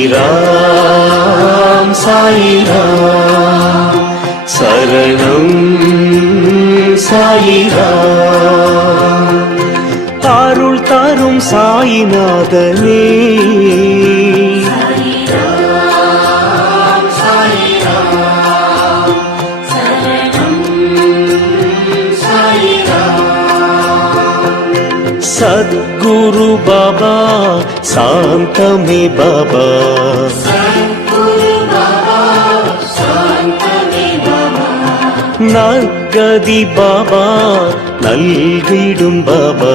சாயிராம் சாயிராம் சரணம் சாயிராம் அருள் தரும் சாயிநாதனே सद्गुरु बाबा शांतमे बाबा नगदी बाबा नल्गिडुम बाबा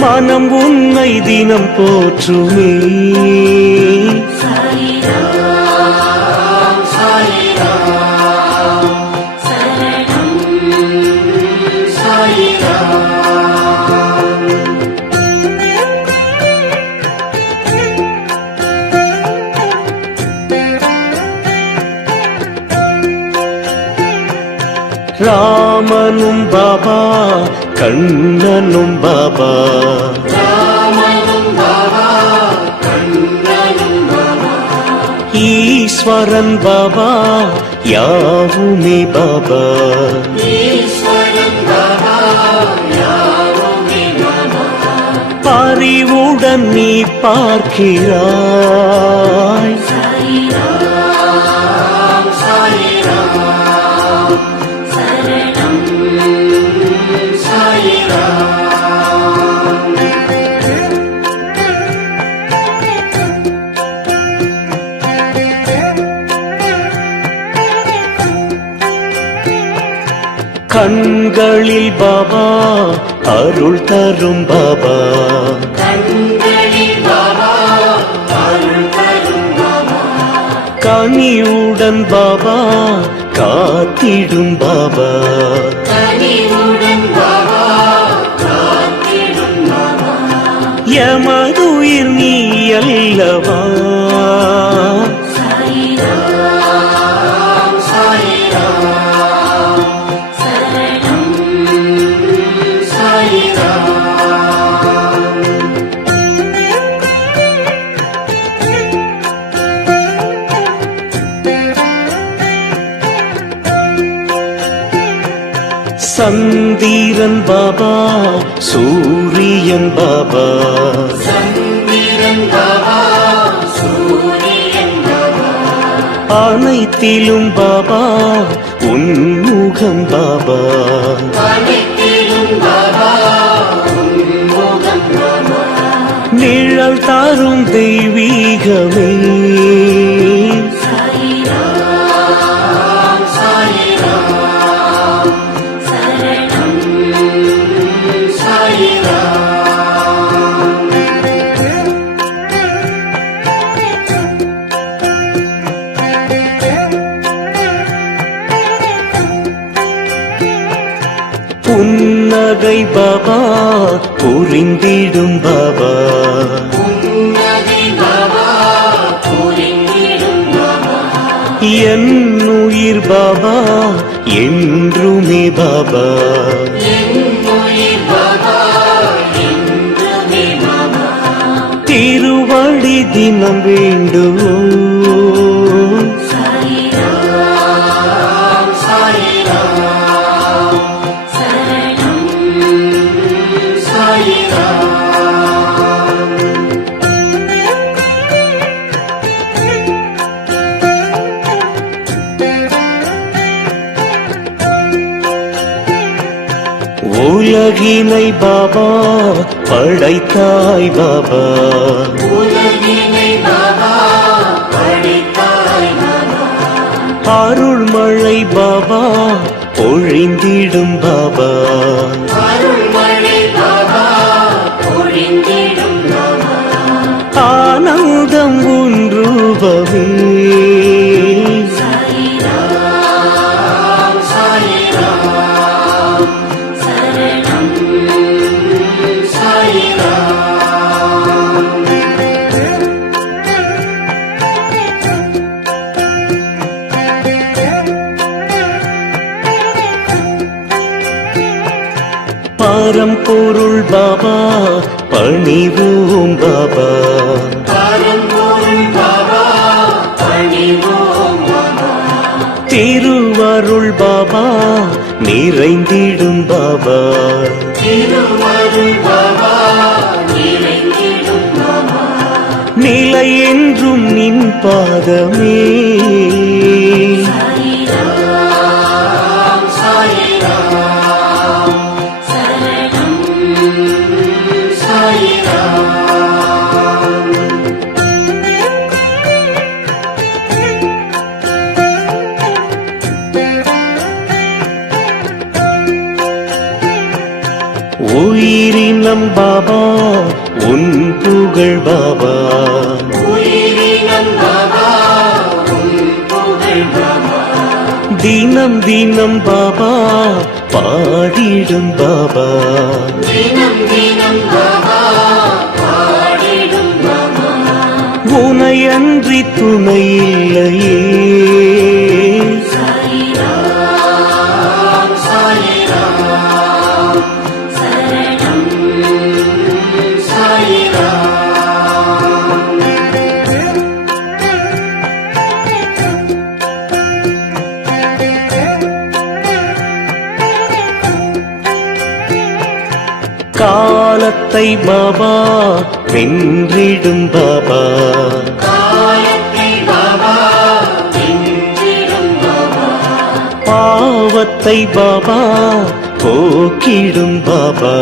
मनम उन्नै दिनम पोற்றுமே ராமனும் பாபா கண்ணனும் பாபா ஈஸ்வரன் பாபா யாவுமே பாபா அறிவுடன் நீ பார்க்கிறாய் கண்களில் பாபா அருள் தரும் பாபா கனியுடன் பாபா காத்திடும் பாபா எமதுயிர் நீ அல்லவா சந்திரன் பாபா சூரியன் பாபா அனைத்திலும் பாபா உன்முகம் பாபா நிழல் தாரும் தெய்வீகமே புன்னகை பாபா புரிந்திடும் பாபா என் உயிர் பாபா என்றுமே பாபா திருவடி தினம் வேண்டுவோம் உலகினை பாபா படைத்தாய் பாபா அருள்மழை பாபா பொழிந்திடும் பாபா ஆனந்தம் ஒன்றுபவே பரம்பொருள் பாபா பணிவோம் பாபா திருவருள் பாபா நிறைந்திடும் பாபா நிலை என்றும் நின் பாதமே உயிரினம் பாபா உன் புகழ் பாபா தினம் தினம் பாபா பாடிடும் பாபா உனையன்றி துணை இல்லையே காலத்தை பாபா வென்றிடும் பாபா பாவத்தை பாபா போக்கிடும் பாபா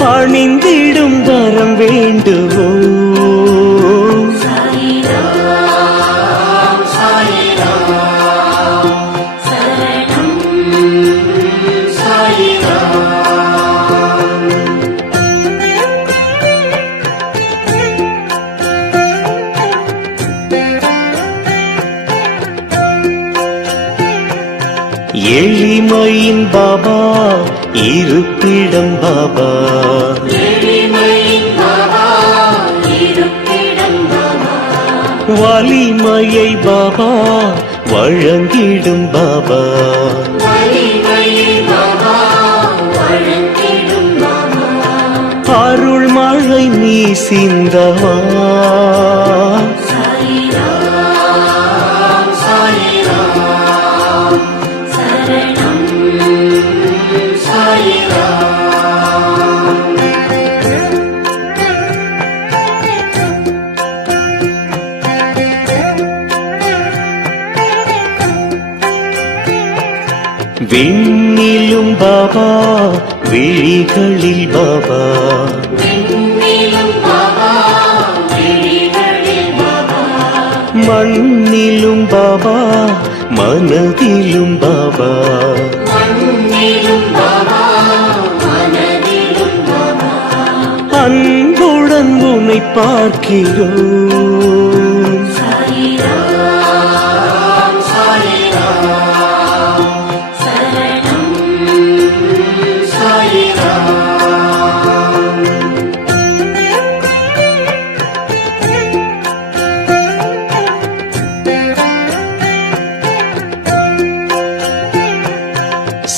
பணிந்திடும் வரம் வேண்டுவோம் எளிமையின் பாபா இருப்பிடம் பாபா வலிமையை பாபா வழங்கிடும் பாபா அருள் மழை நீ சிந்தவா விண்ணிலும் பாபா விழிகளில் பாபா மண்ணிலும் பாபா மனதிலும் பாபா அன்புடன் உன்னை பார்க்கிறோம்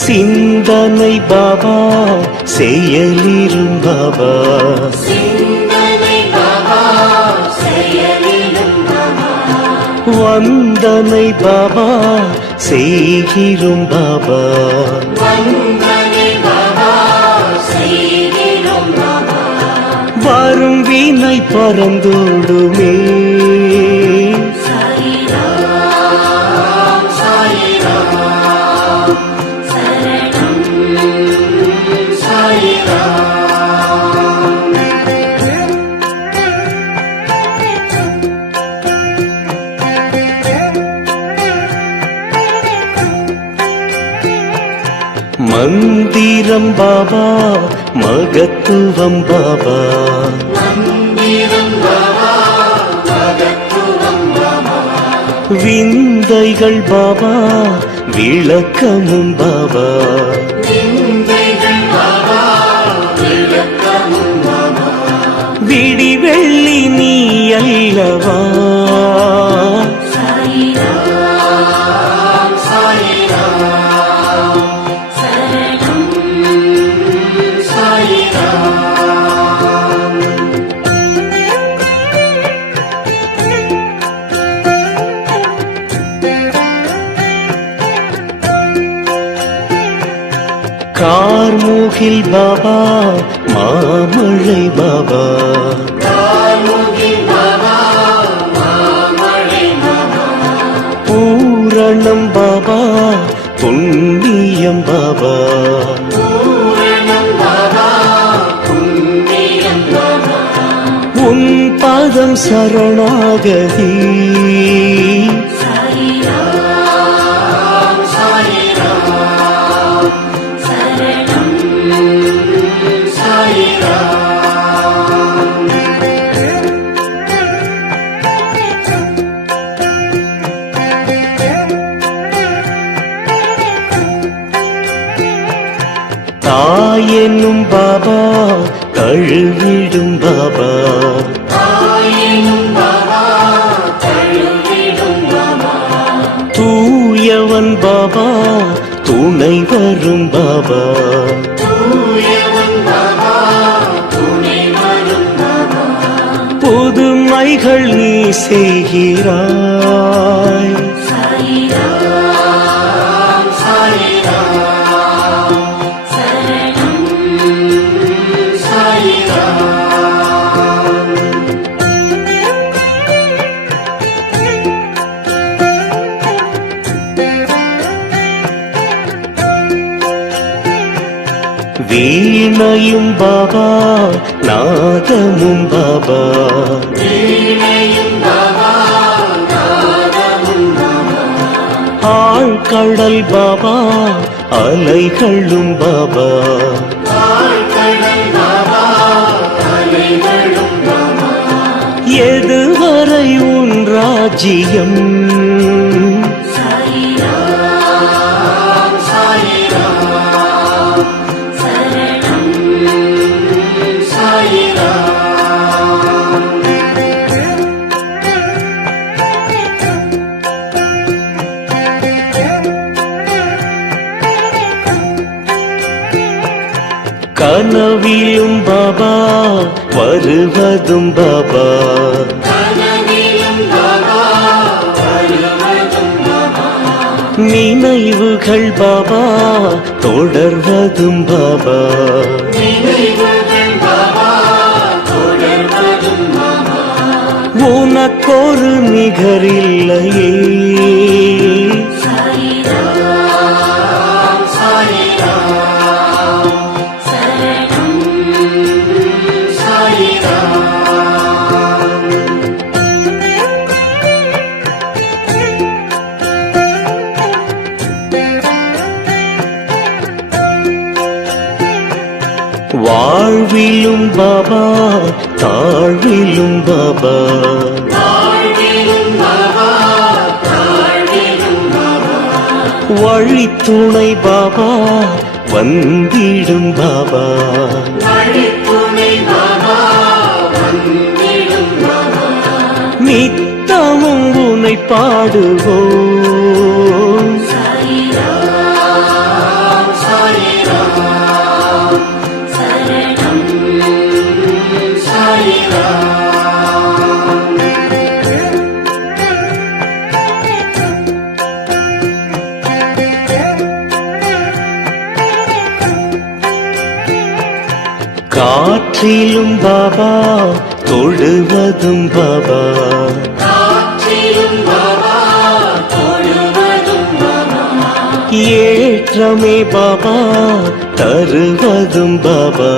சிந்தனை பாபா செயலிரும் பாபா வந்தனை பாபா செய்கிறோம் பாபா வரும் வினை பறந்தோடுமே மந்திரம் பாபா மகத்துவம் பாபா விந்தைகள் பாபா விளக்கமும் பாபா விடி வெள்ளி நீ அல்லவா சாயிராம் சாயிராம் கார்முகில் பாபா மாமழை பாபா பூரணம் பாபா புண்ணியம் பாபா உன் பாதம் சரணாகதி தாயெனும் பாபா தழுவிடும் பாபா தூயவன் பாபா துணை வரும் பாபா புதுமைகள் நீ செய்கிறாய் வீணையும் பாபா நாதமும் பாபா ஆழ்கடல் பாபா அலைகளும் பாபா எதுவரை உன் ராஜ்யம் கனவிலும் பாபா வருவதும் பாபா நினைவுகள் பாபா தொடர்வதும் பாபா உனக்கொரு நிகரில்லையே வாழ்விலும் பாபா தாழ்விலும் பாபா வழித்துணை பாபா வந்திடும் பாபா நித்தமும் உன்னை பாடுவோம் காற்றிலும் பாபா தொழுவதும் பாபா ஏற்றமே பாபா தருவதும் பாபா